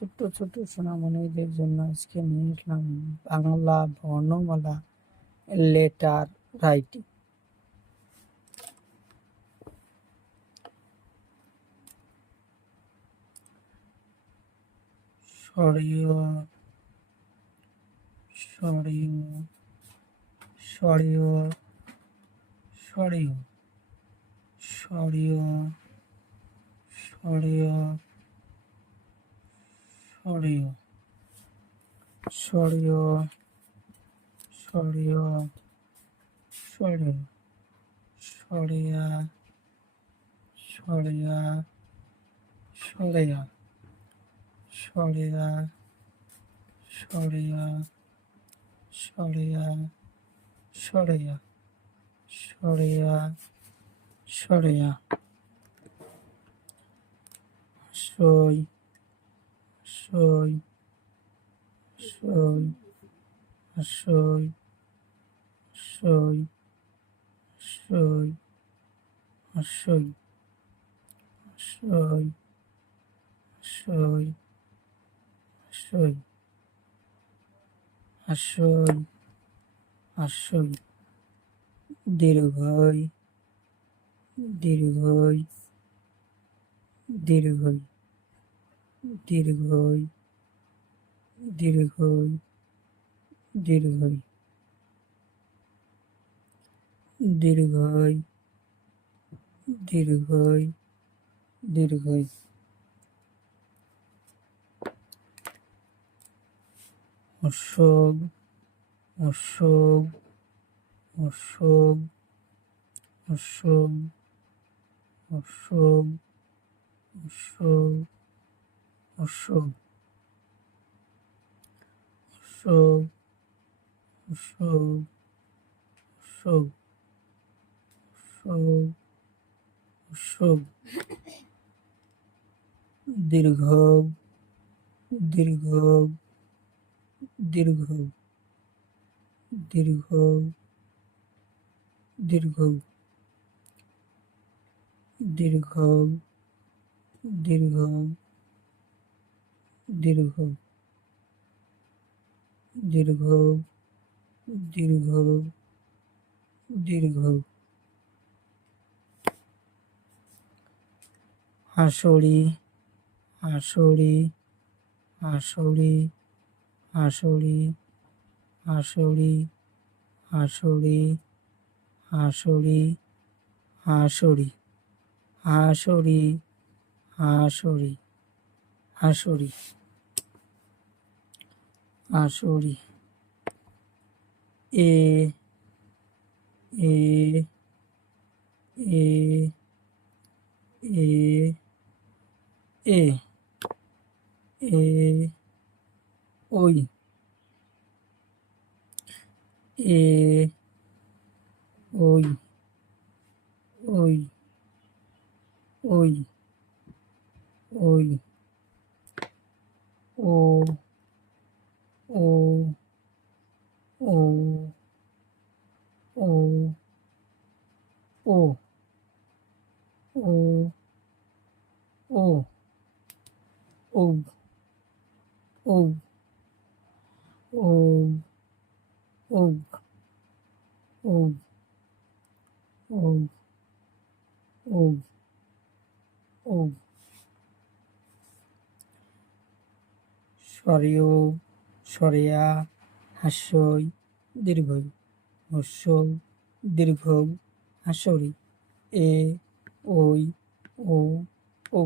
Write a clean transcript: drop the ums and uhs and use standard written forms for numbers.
ছোট্ট ছোট্ট সোনামণিদের জন্য আজকে নিয়ে আসলাম বাংলা বর্ণমালা লেটার রাইটিং। সরিয় সরিয় সরিয় সরিয় সরিয় সরিয় সরিয় সরিয় সরিয় সরিয় সরিয়া সরিয়া সরিয়া সরিয়া সরিয়া সরিয়া সরিয়া সরিয়া সরিয়া সই সই সই সই সই সই সই সই সই সই আসই আসই দীর্ঘই দীর্ঘই দীর্ঘই দীর্ঘই দীর্ঘই দীর্ঘই দীর্ঘই দীর্ঘই দীর্ঘই অশোক অশোক অশোক অশোক অশোক অশোক অশোক অশোক অশোক অশোক অশোক অশোক দীর্ঘ দীর্ঘ দীর্ঘ দীর্ঘ দীর্ঘ দীর্ঘ দীর্ঘ দীর্ঘ দীর্ঘ দীর্ঘ দীর্ঘ হাসড়ি হাসড়ি হাসড়ি হাসড়ি হাসড়ি হাসড়ি হাসড়ি হাসড়ি হাসড়ি হাসড়ি হাসড়ি হাসড়ি এ এ এ এ এ এ ওই এ ওই ওই ওই ওই ও ও ও ও ও ও ও ও ও ও ও ও ও ও ও সরিয় সরিয়া হাস্যই দীর্ঘই হস্যই দীর্ঘ হাসরি এ ওই ও ও